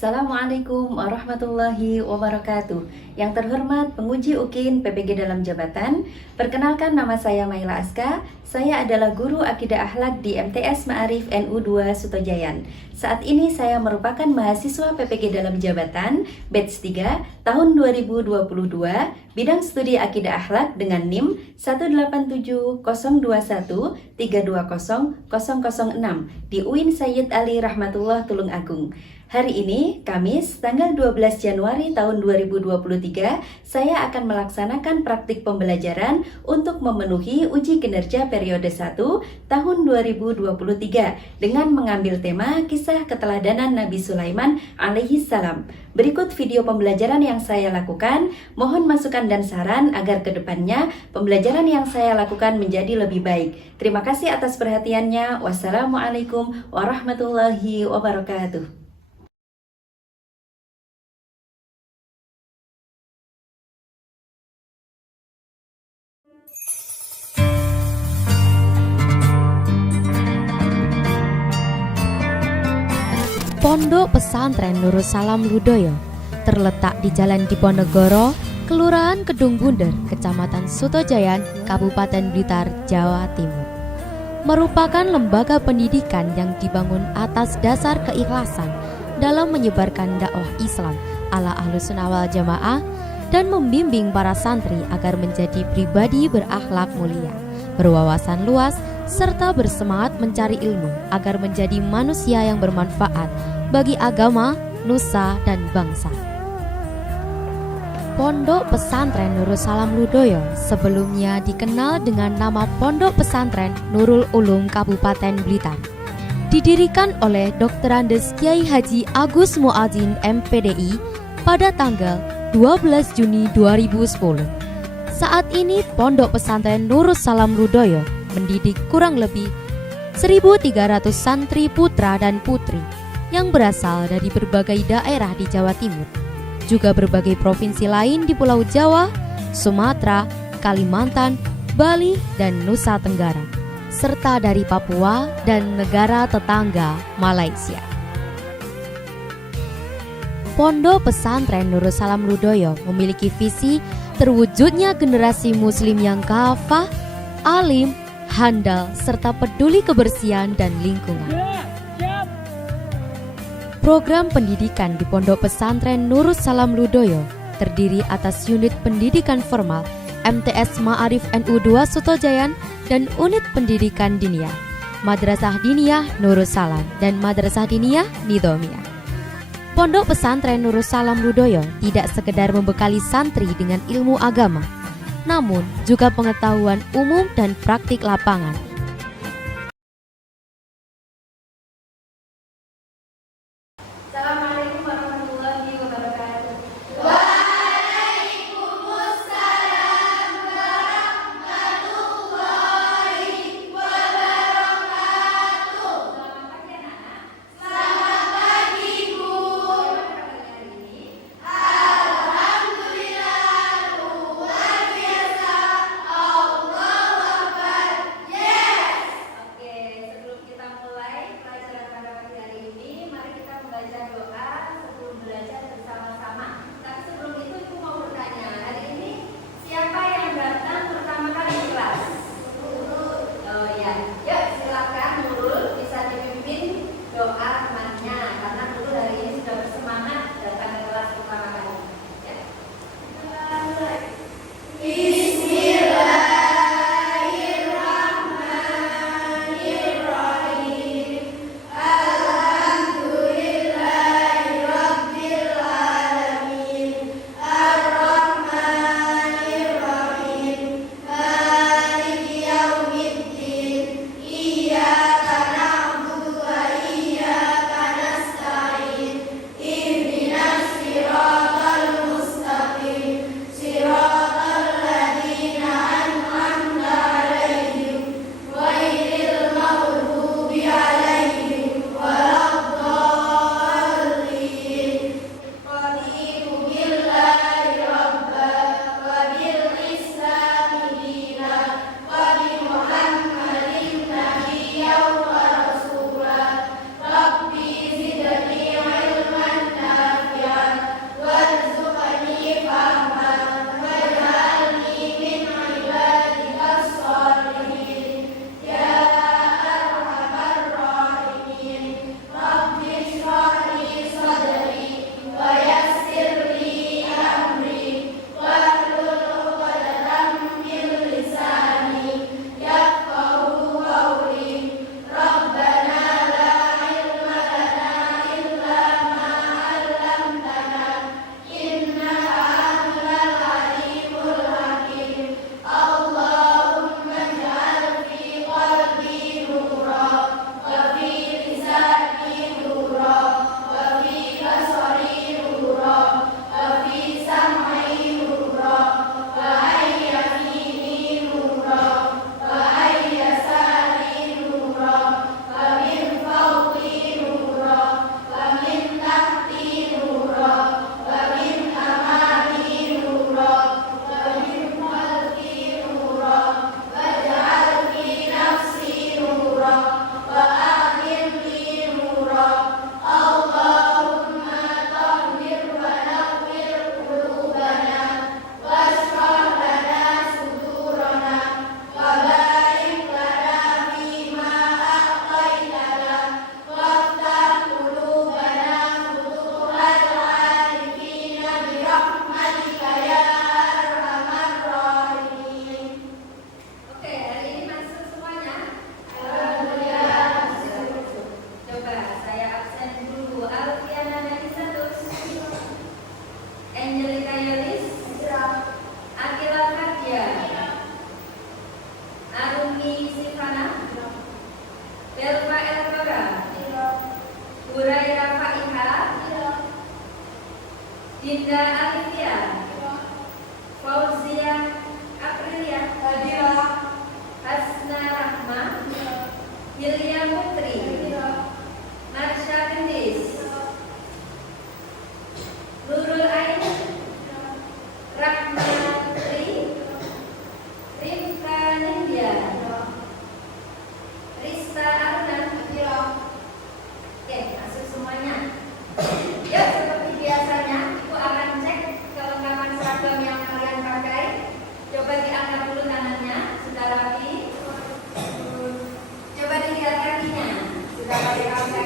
Assalamualaikum warahmatullahi wabarakatuh. Yang terhormat penguji UKIN PPG dalam jabatan, perkenalkan nama saya Maila Aska. Saya adalah guru akidah akhlak di MTS Ma'arif NU 2 Sutojayan. Saat ini saya merupakan mahasiswa PPG dalam jabatan batch 3 tahun 2022, bidang studi akidah akhlak dengan NIM 1870213200006 di UIN Sayyid Ali Rahmatullah Tulungagung. Hari ini, Kamis, tanggal 12 Januari tahun 2023, saya akan melaksanakan praktik pembelajaran untuk memenuhi uji kinerja periode 1 tahun 2023 dengan mengambil tema kisah keteladanan Nabi Sulaiman alaihi salam. Berikut video pembelajaran yang saya lakukan. Mohon masukan dan saran agar kedepannya pembelajaran yang saya lakukan menjadi lebih baik. Terima kasih atas perhatiannya. Wassalamualaikum warahmatullahi wabarakatuh. Pondok Pesantren Nurul Salam Ludoyo terletak di Jalan Diponegoro, Kelurahan Kedung Bunder, Kecamatan Sutojayan, Kabupaten Blitar, Jawa Timur. Merupakan lembaga pendidikan yang dibangun atas dasar keikhlasan dalam menyebarkan dakwah Islam ala Ahlus Sunnah wal Jamaah dan membimbing para santri agar menjadi pribadi berakhlak mulia, berwawasan luas, serta bersemangat mencari ilmu agar menjadi manusia yang bermanfaat bagi agama, nusa, dan bangsa. Pondok Pesantren Nurul Salam Ludoyo sebelumnya dikenal dengan nama Pondok Pesantren Nurul Ulum Kabupaten Blitar. Didirikan oleh Dr. Andes Kiai Haji Agus Muadzin MPDI pada tanggal 12 Juni 2010. Saat ini Pondok Pesantren Nurul Salam Ludoyo mendidik kurang lebih 1.300 santri putra dan putri yang berasal dari berbagai daerah di Jawa Timur, juga berbagai provinsi lain di Pulau Jawa, Sumatera, Kalimantan, Bali, dan Nusa Tenggara, serta dari Papua dan negara tetangga Malaysia. Pondok Pesantren Nurul Salam Ludoyo memiliki visi terwujudnya generasi muslim yang kafah, alim, handal, serta peduli kebersihan dan lingkungan. Program pendidikan di Pondok Pesantren Nurul Salam Ludoyo terdiri atas unit pendidikan formal MTS Ma'arif NU 2 Sutojayan dan unit pendidikan diniyah, Madrasah Diniyah Nurul Salam dan Madrasah Diniyah Nidhomiyah. Pondok Pesantren Nurul Salam Ludoyo tidak sekedar membekali santri dengan ilmu agama, namun juga pengetahuan umum dan praktik lapangan. Assalamualaikum warahmatullahi wabarakatuh. Waalaikumsalam warahmatullahi wabarakatuh. Selamat pagi Bu. Alhamdulillah luar biasa. Allahu Akbar. Yeah.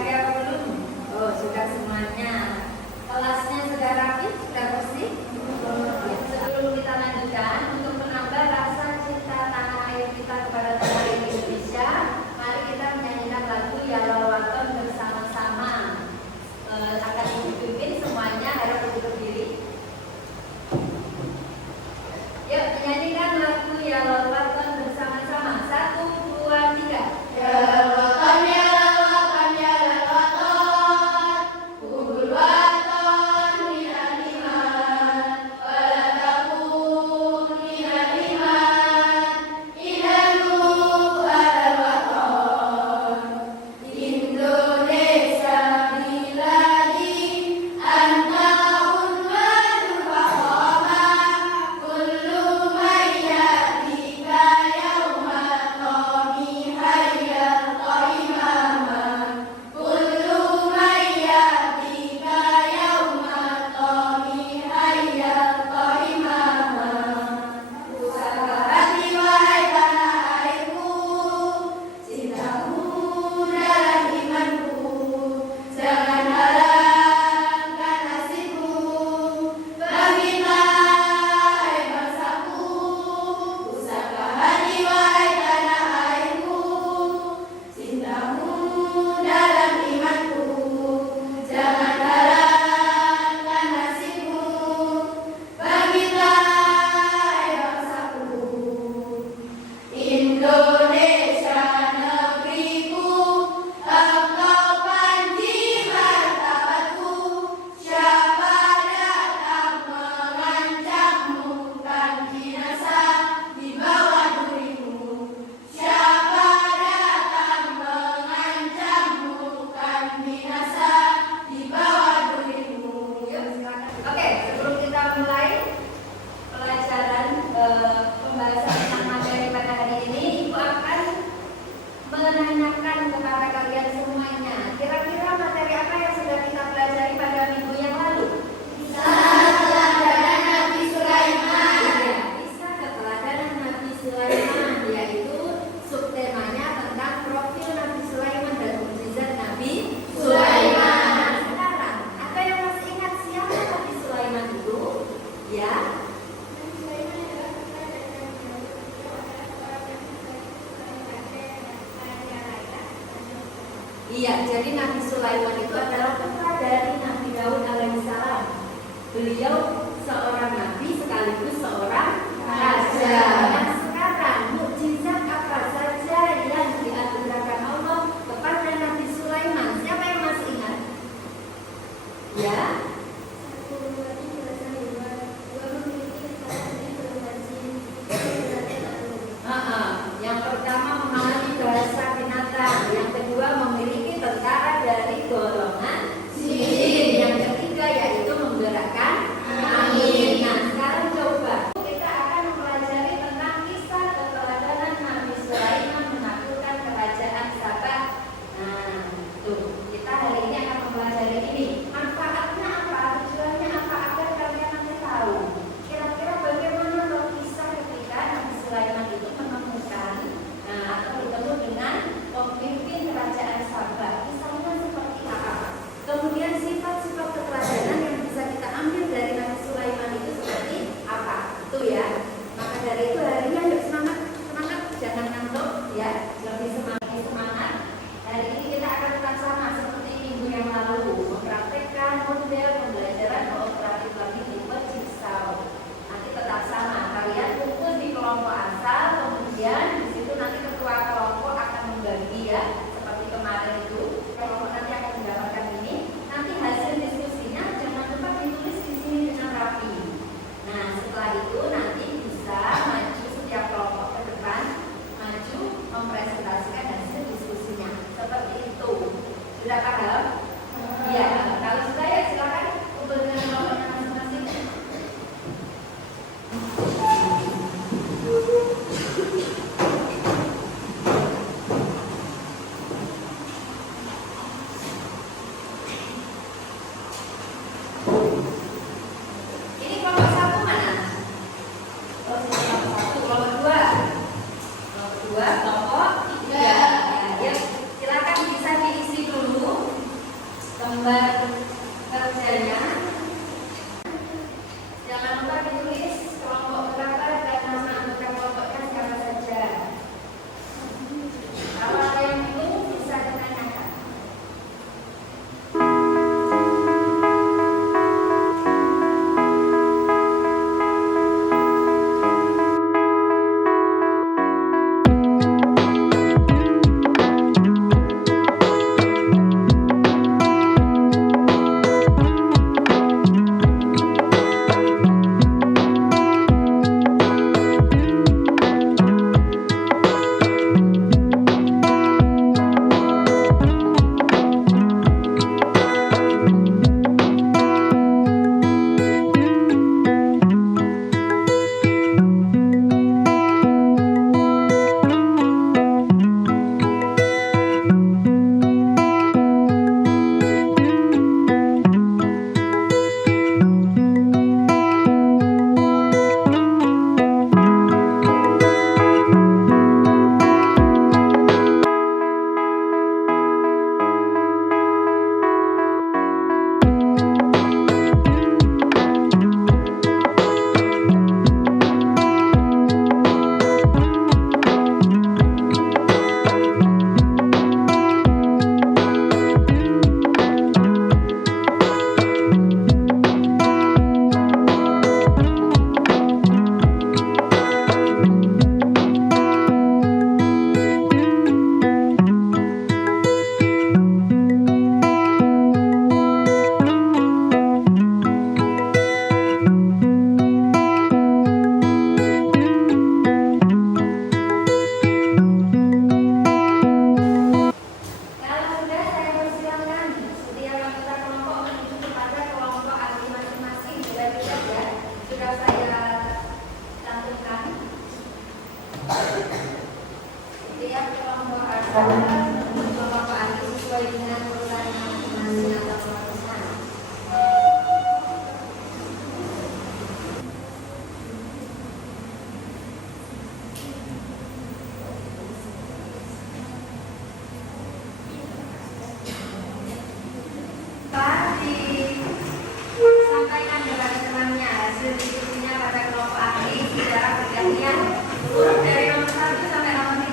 lagi apa belum? Oh, sudah semuanya. Kelasnya sudah rapi, sudah bersih. Sebelum kita lanjutkan, untuk menambah rasa cinta tanah air kita kepada tanah air Indonesia, mari kita menyanyikan lagu Ya Lalawaton bersama-sama. Akan dipimpin semuanya, harap duduk berdiri. Yuk, menyanyikan lagu Ya Lalawaton bersama-sama. 1, 2, 3. Ya lalawaton, ya lalawaton, ya lalawaton, kubur waton minaniman, walataku minaniman, inanu alal waton, Indonesia biladi, anta unwadul fakhama, kullu mayyatika yawmal qami hayyal qaimama, kullu mayyatika yawmal qami hayyal qaimama. Pusaka hati wahai tanah airku, cintamu dalam imanku, jangan halangkan nasibku, bangkitlah hai bangsaku. Pusaka hati wahai tanah airku, cintamu dalam imanku, jangan halangkan nasibku, bangkitlah hai bangsaku. Indonesia negeriku, engkau panji martabatku, siapa datang mengancammu kan binasa di bawah durimu, siapa datang mengancammu kan binasa di bawah durimu. Yuk, silakan. Oke, sebelum kita mulai pelajaran pembahasan tentang materi pada hari ini, Ibu akan menanyakan kepada kalian semuanya, kira-kira materi apa yang sudah kita pelajari pada minggu yang lalu? Keteladanan Nabi Sulaiman. Ya, kisah keteladanan Nabi Sulaiman, yaitu subtemanya tentang profil Nabi Sulaiman dan mukjizat Nabi Sulaiman. Sekarang, ada yang masih ingat siapa Nabi Sulaiman itu? Ya. Iya, jadi Nabi Sulaiman itu adalah putra dari Nabi Daud alaihissalam. Beliau seorang nabi sekaligus seorang raja. Nah, sekarang mukjizat apa saja yang dianugerahkan Allah kepada Nabi Sulaiman? Siapa yang masih ingat? Ya. Yang pertama memahami bahasa binatang, yang kedua memiliki tentara dari golongan jin, yang ketiga yaitu menggerakkan angin. Nah, sekarang coba kita akan mempelajari tentang kisah keteladanan Nabi Sulaiman menaklukkan kerajaan Sabah. Nah, tuh kita hari ini akan mempelajari ini. Manfaatnya apa? Tujuannya apa? Agar kalian nanti tahu. Kira-kira bagaimana kalau kisah ketika Nabi Sulaiman itu menemukan atau bertemu dengan pemimpin kerajaan Sabah. Kisahnya seperti apa? Kemudian sifat-sifat keteladanan yang bisa kita ambil dari Nabi Sulaiman itu seperti apa? Itu ya. Maka dari itu hari ini ayo semangat, semangat, jangan ngantuk ya. Lebih semangat. Hari ini kita akan tetap sama seperti minggu yang lalu, mempraktekkan model pembelajaran kooperatif learning tipe Jigsaw. Nanti tetap sama. Kalian kumpul di kelompok asal, kemudian di situ nanti ketua kelompok akan membagi ya, seperti kemarin itu. Kelompok nanti akan mendapatkan ini. Nanti hasil diskusinya jangan lupa ditulis di sini dengan rapi. Nah, setelah itu nanti bisa maju setiap kelompok ke depan, maju mempresentasikan hasil diskusinya. Seperti itu. Sudah paham? Iya. Kalau sudah ya silakan kumpul dengan kelompoknya masing-masing. Ini kelompok satu mana? Kelompok satu, kelompok dua. Kelompok dua, kelompok tiga. Ya, silakan bisa diisi dulu hasil diskusinya pada kelompok ahli secara bergantian urut dari nomor 1 sampai nomor 5.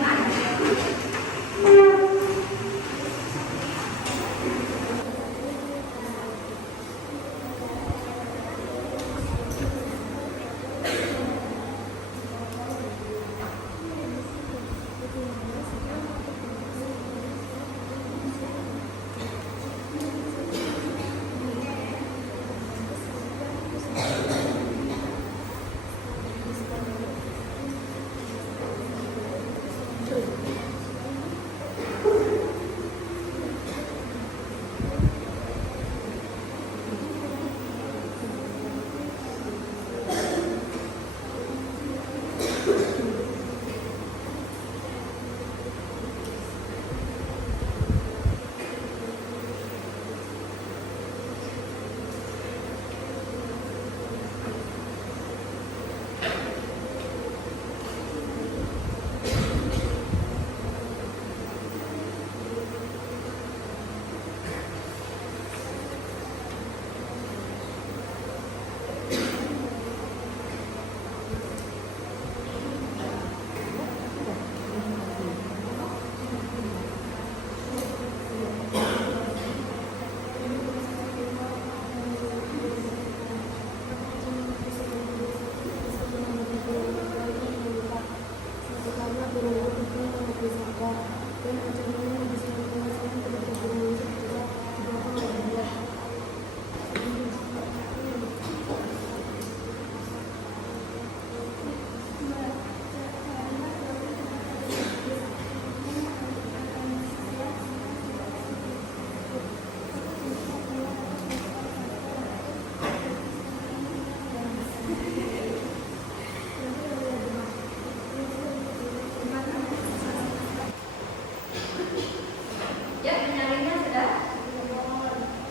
Ya, penyaringnya sudah?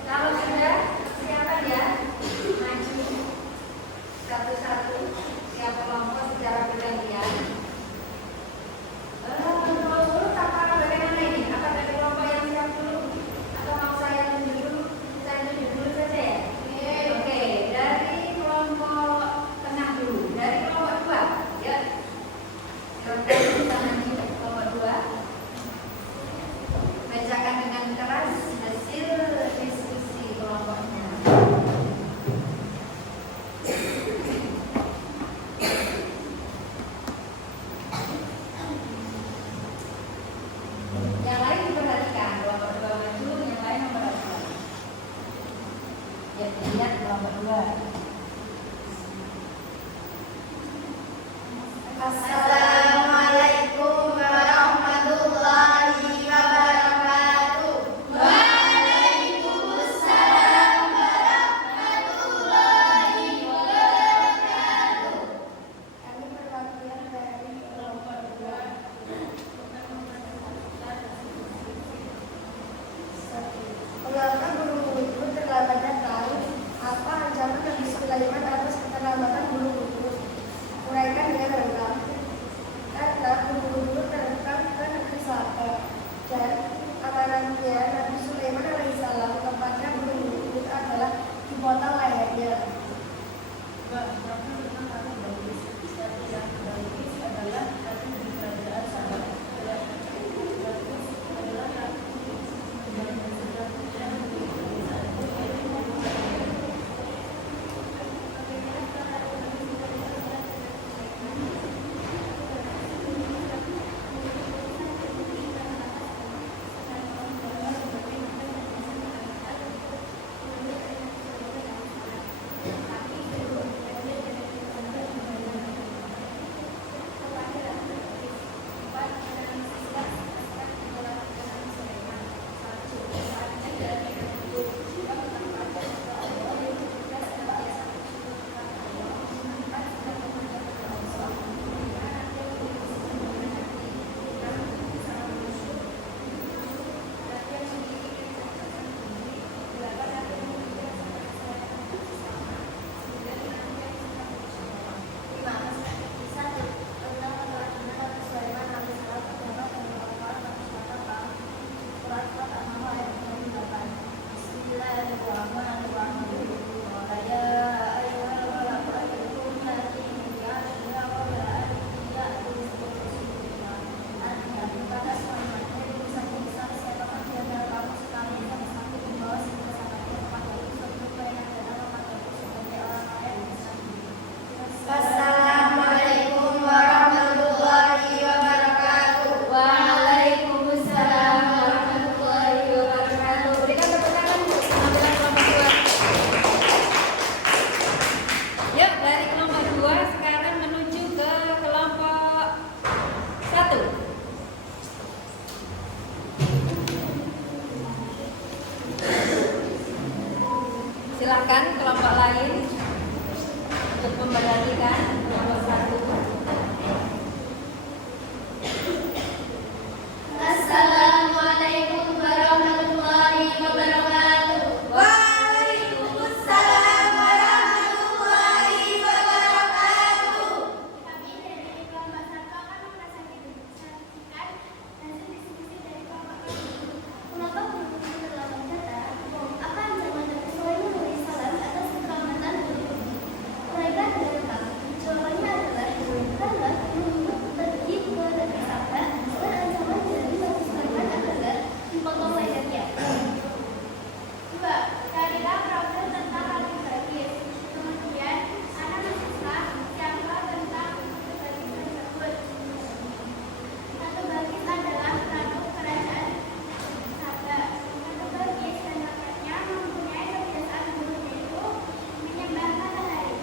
Kalau sudah, silakan ya maju satu-satu tiap kelompok secara bergantian. Mau urut apa bagaimana ini? Apa dari kelompok yang siap dulu? Atau mau saya tunjuk dulu? Saya tunjuk dulu saja ya? Oke, dari kelompok tengah dulu. Dari kelompok 2, ya. Silakan tangannya kelompok 2. Bacakan dengan keras hasil diskusi kelompoknya. Yang lain diperhatikan, kelompok 2 maju, yang lain memperhatikan. Ya, lihat kelompok 2. Assalamualaikum warahmatullahi wabarakatuh. Waalaikumsalam warahmatullahi wabarakatuh. Kami perwakilan dari kelompok 2. Mengapa guru-guru terlambat datang? Apa ancaman dan disclaimer atas keterlambatan guru-guru? Uraikan dengan lengkap. silakan kelompok lain untuk memperhatikan nomor 1. Assalamualaikum warahmatullahi wabarakatuh. Waalaikumsalam warahmatullahi wabarakatuh. Kami dari kelompok 1 akan mempresentasikan hasil diskusi dari kelompok kami. Mengapa guru-guru terlambat datang? Apa ancaman dan sesuai memberi salam atas keselamatan guru? Mereka datang. Jawabannya adalah terlambat menunggu pergi ke negeri Sabah dan ancaman dari masyarakat adalah dipotong lehernya. 2. Carilah problem tentang radikalisme. Kemudian, analisislah siapa tentang radikalisme tersebut. Satu baris adalah produk kerajaan Sabah. Satu baris dan rakyatnya mempunyai kebiasaan buruk yaitu menyembah matahari.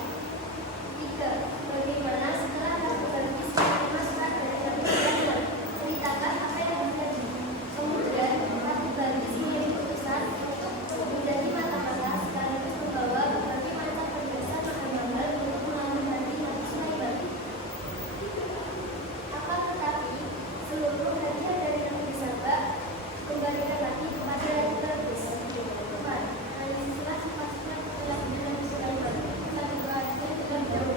3. Bagaimana setelah Ratu Balkis menerima surat dari Nabi Sulaiman? Ceritakan apa yang terjadi. Kemudian Ratu Balkis mengirim utusan untuk memindahi mata-mata sekaligus membawa berbagai macam perhiasan mahal-mahal untuk melamar Nabi Sulaiman. Akan tetapi seluruh hadiah dari Nabi Sabah kembalikan lagi kepada Ratu Balkis. 4. Analisislah sifat-sifat perilaku Nabi Sulaiman. 1. Hadiah dengan baru.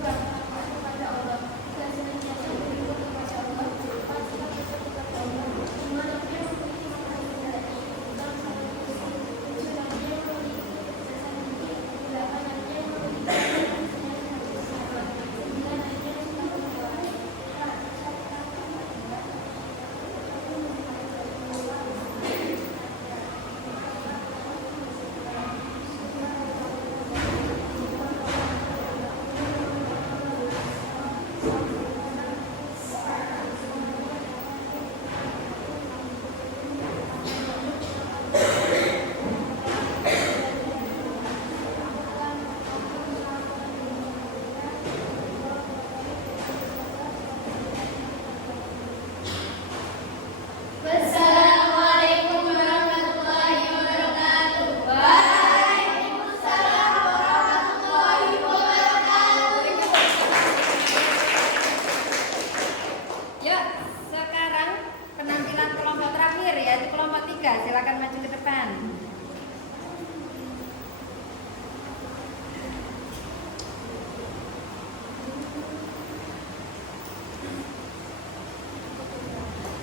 2. Takwa kepada Allah. 3. Senantiasa bersyukur kepada Allah. 4. Sifat kepada Allah. 5. Nabi yang memiliki makanan ilahi. 6. Salat kursi. 7. Nabi yang memiliki kecerdasan fikih. 8. Nabi yang memiliki kecerdasan Nabi Sulaiman. 9. Nabi yang suka berdoa. 5. Wassalamualaikum warahmatullahi wabarakatuh. Waalaikumsalam warahmatullahi wabarakatuh. Ya, sekarang penampilan kelompok terakhir yaitu kelompok 3. Silakan maju ke depan.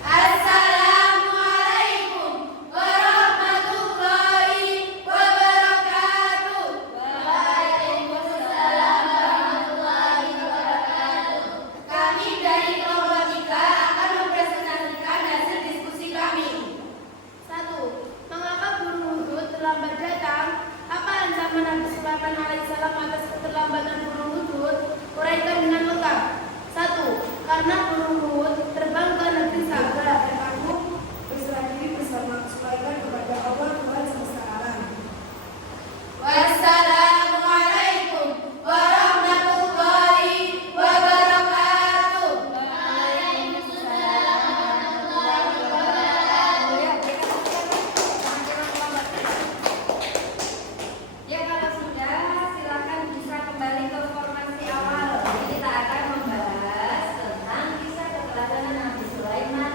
Assalamualaikum warahmatullahi wabarakatuh. Waalaikumsalam warahmatullahi wabarakatuh. Kami dari kelompok 3 akan mempresentasikan hasil diskusi kami. 1. Mengapa burung hudud terlambat datang? Apa ancaman Nabi Sulaiman alaihissalam atas keterlambatan burung hudud? Uraikan dengan lengkap. 1. Karena burung hudud terbang ke negeri Sabah dan aku berserah diri bersama Sulaiman kepada Allah Tuhan semesta alam. Wassalamualaikum warahmatullahi wabarakatuh. Waalaikumsalam warahmatullahi wabarakatuh. Ya, kalau sudah silakan bisa kembali ke formasi awal. Kita akan membahas tentang kisah keteladanan Nabi Sulaiman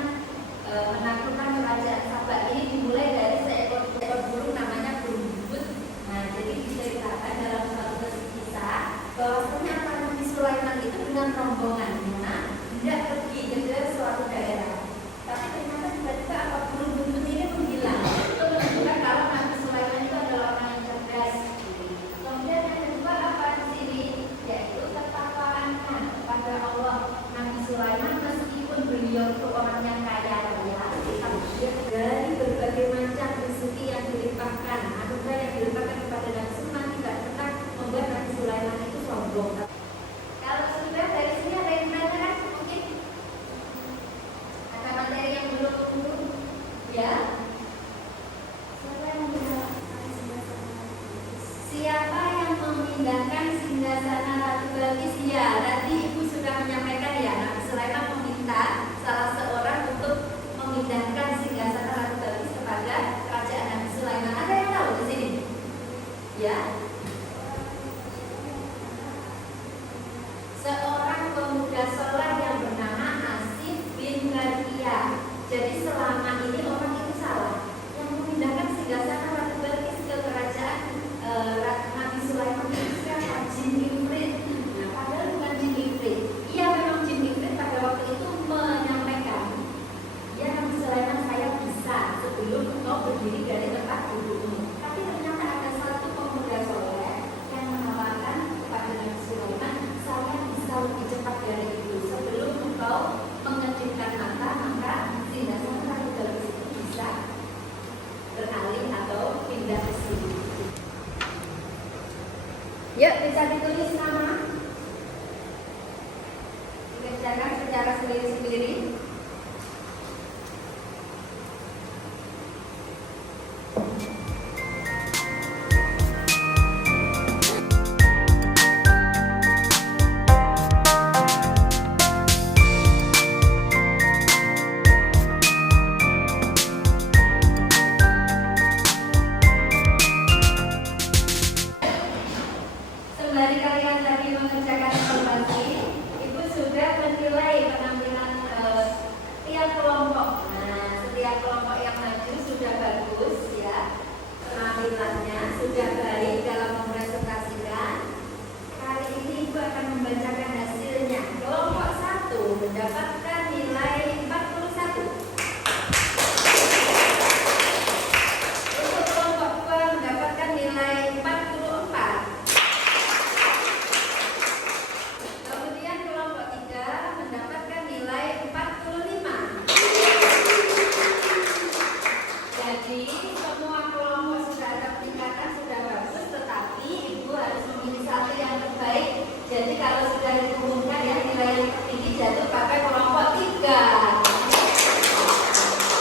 menaklukkan kerajaan Sabah. Ini dimulai dari seekor burung namanya burung hudud. Nah, jadi diceritakan dalam satu kisah bahwasanya Nabi Sulaiman itu dengan rombongannya tidak pergi ke suatu daerah. Tapi ternyata tiba-tiba apa burung hudud ini menghilang. Itu menunjukkan kalau Nabi Sulaiman itu adalah orang yang cerdas. Kemudian yang kedua apa di sini? Yaitu ketakwaannya kepada Allah. Nabi Sulaiman meskipun beliau itu orang yang kaya raya, tapi dari berbagai macam rezeki yang dilimpahkan, anugerah yang dilimpahkan kepada Nabi Sulaiman tidak pernah membuat Nabi Sulaiman itu sombong. Kalau sudah dari sini ada yang menanyakan mungkin ada materi yang belum ya. Siapa yang memindahkan singgasana Ratu Balkis? Ya, tadi Ibu sudah menyampaikan ya, Nabi Sulaiman meminta salah seorang untuk memindahkan singgasana Ratu Balkis kepada kerajaan Nabi Sulaiman. Ada yang tahu di sini? Ya, Yuk, bisa ditulis nama. Dikerjakan secara sendiri-sendiri. Sembari kalian tadi mengerjakan evaluasi, Ibu sudah menilai penampilan tiap kelompok. Nah, setiap kelompok yang maju sudah bagus ya, penampilannya sudah baik dalam mempresentasikan. Kali ini Ibu akan membacakan hasilnya. Kelompok 1 mendapatkan nilai 41. Untuk kelompok 2 mendapatkan nilai 44. Kemudian kelompok 3 mendapatkan nilai 45. Jadi semua kelompok sudah ada peningkatan, sudah bagus, tetapi Ibu harus memilih satu yang terbaik. Jadi kalau sudah diumumkan yang nilai yang tertinggi jatuh pada kelompok 3.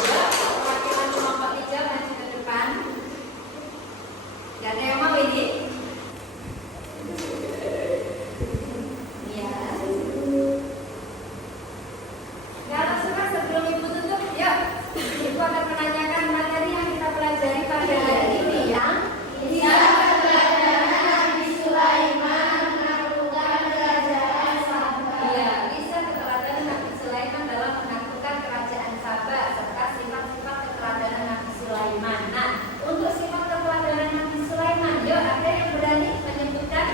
Ya, perwakilan kelompok 3 maju ke depan. Gak ada yang mau ini? Ya. Kalau suka sebelum Ibu tutup, yuk Ibu akan menanyakan materi yang kita pelajari pada hari ini ya. Bisa pelajaran Nabi Sulaiman menaklukkan kerajaan Sabah. Iya, bisa keteladanan Nabi Sulaiman dalam menaklukkan kerajaan Sabah serta sifat-sifat keteladanan Nabi Sulaiman. Nah, untuk sifat keteladanan Nabi Sulaiman, yuk ada yang berani menyebutkan?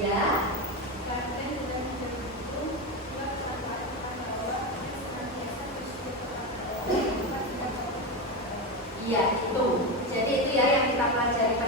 Ya. Iya, itu. Jadi itu ya yang kita pelajari